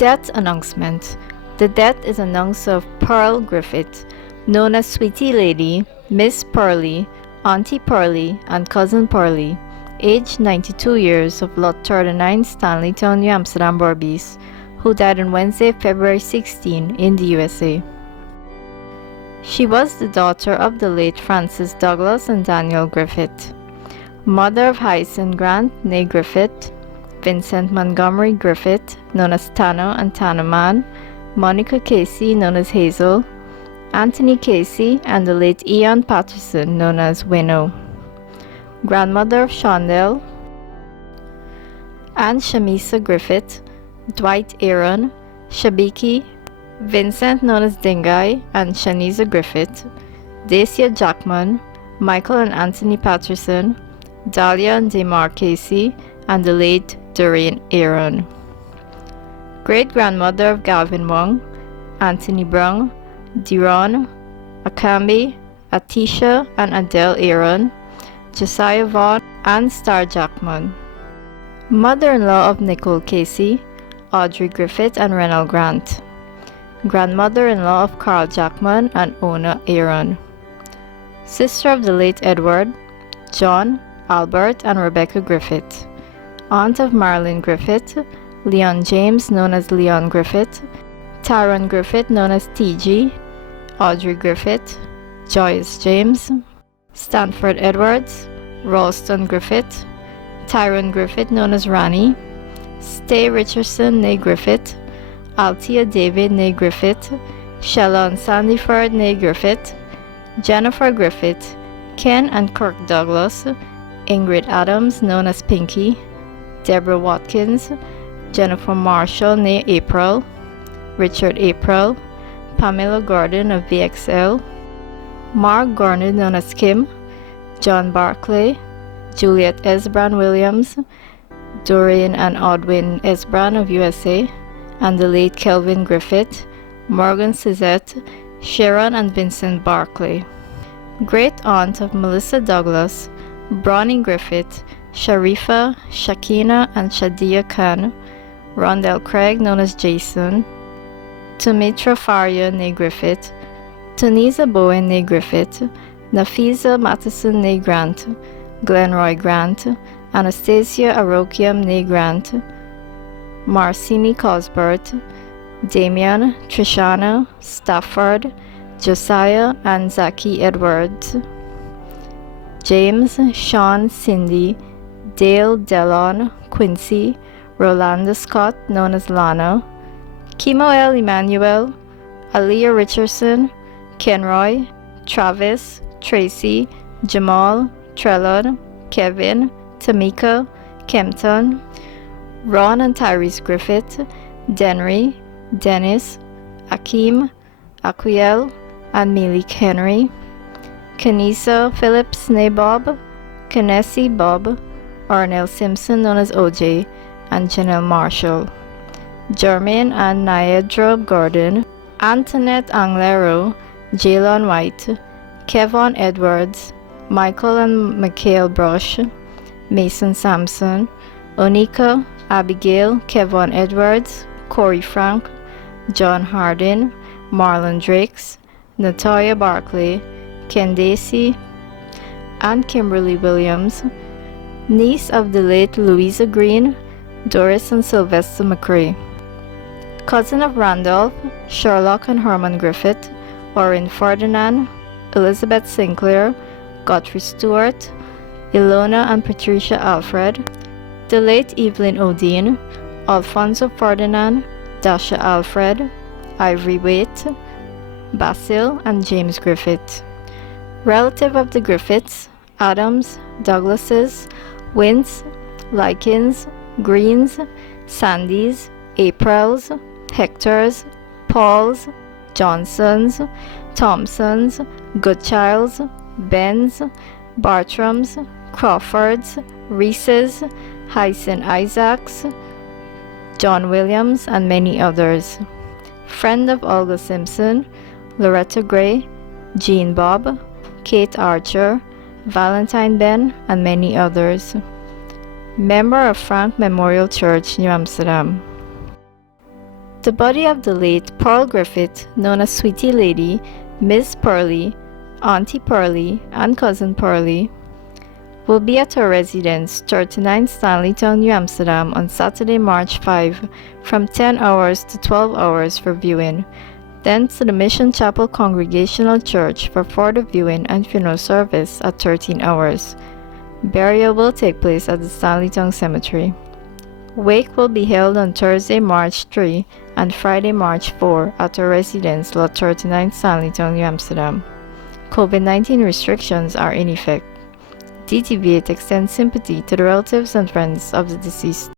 Death announcement. The death is announced of Pearl Griffith, known as Sweetie Lady, Miss Pearly, Auntie Pearly, and Cousin Pearly, aged 92 years, of Lot 39, Stanleytown, New Amsterdam, Berbice, who died on Wednesday, February 16, in the USA. She was the daughter of the late Francis Douglas and Daniel Griffith, mother of Hyacinth Grant, née Griffith, Vincent Montgomery Griffith, known as Tanner and Tanner Man, Monica Casey, known as Hazel, Anthony Casey, and the late Ian Patterson, known as Winnow. Grandmother of Shondell and Shamisa Griffith, Dwight Aaron, Shabiki, Vincent, known as Dingai, and Shaniza Griffith, Dacia Jackman, Michael and Anthony Patterson, Dahlia and Damar Casey, and the late Doreen Aaron. Great-grandmother of Galvin Wong, Anthony Brown, Deron, Akambi, Atisha and Adele Aaron, Josiah Vaughn, and Star Jackman. Mother-in-law of Nicole Casey, Audrey Griffith and Renal Grant. Grandmother-in-law of Carl Jackman and Ona Aaron. Sister of the late Edward, John, Albert, and Rebecca Griffith. Aunt of Marilyn Griffith, Leon James, known as Leon Griffith, Tyron Griffith, known as TG, Audrey Griffith, Joyce James, Stanford Edwards, Ralston Griffith, Tyron Griffith, known as Rani, Stay Richardson, née Griffith, Althea David, née Griffith, Shellon Sandyford, née Griffith, Jennifer Griffith, Ken and Kirk Douglas, Ingrid Adams, known as Pinky, Deborah Watkins, Jennifer Marshall, née April, Richard April, Pamela Gordon of VXL, Mark Garner, known as Kim, John Barclay, Juliet Esbran Williams, Doreen and Odwin Esbran of USA, and the late Kelvin Griffith, Morgan Suzette, Sharon and Vincent Barclay. Great aunt of Melissa Douglas, Bronnie Griffith, Sharifa, Shakina and Shadia Khan, Rondell Craig, known as Jason, Tumitra Faria, née Griffith, Tunisa Bowen, née Griffith, Nafisa Matheson, née Grant, Glenroy Grant, Anastasia Arokiam, née Grant, Marcini Cosbert, Damian, Trishana, Stafford, Josiah, and Zaki Edwards, James, Sean, Cindy, Dale, Delon, Quincy, Rolanda Scott, known as Lana, Kimoel Emmanuel, Aaliyah Richardson, Kenroy, Travis, Tracy, Jamal, Trellon, Kevin, Tamika, Kempton, Ron and Tyrese Griffith, Denry, Dennis, Akeem, Aquiel, and Malik Henry, Kanisa Phillips, née Bob, Kinessie Bob, Arnell Simpson, known as OJ, and Janelle Marshall, Jermaine and Niedra Gordon, Antoinette Anglero, Jalon White, Kevon Edwards, Michael and Mikhail Brush, Mason Sampson, Onika, Abigail, Kevon Edwards, Corey Frank, John Hardin, Marlon Drakes, Natoya Barclay, Candace, and Kimberly Williams, niece of the late Louisa Green, Doris and Sylvester McCrae, cousin of Randolph, Sherlock and Herman Griffith, Orrin Ferdinand, Elizabeth Sinclair, Godfrey Stewart, Ilona and Patricia Alfred, the late Evelyn Odine, Alfonso Ferdinand, Dasha Alfred, Ivory Waite, Basil and James Griffith. Relative of the Griffiths, Adams, Douglases, Wins, Likens, Greens, Sandys, Aprils, Hectors, Pauls, Johnsons, Thompsons, Goodchilds, Bens, Bartrams, Crawfords, Reeses, Hyson Isaacs, John Williams, and many others. Friend of Olga Simpson, Loretta Gray, Jean Bob, Kate Archer, Valentine Ben, and many others. Member of Frank Memorial Church, New Amsterdam. The body of the late Pearl Griffith, known as Sweetie Lady, Miss Pearlie, Auntie Pearlie, and Cousin Pearlie, will be at her residence, 39 Stanleytown, New Amsterdam, on Saturday, March 5, from 10 hours to 12 hours for viewing, then to the Mission Chapel Congregational Church for further viewing and funeral service at 13 hours. Burial will take place at the Stanleytown Cemetery. Wake will be held on Thursday, March 3 and Friday, March 4 at her residence, Lot 39, Stanleytown, New Amsterdam. COVID-19 restrictions are in effect. DTV extends sympathy to the relatives and friends of the deceased.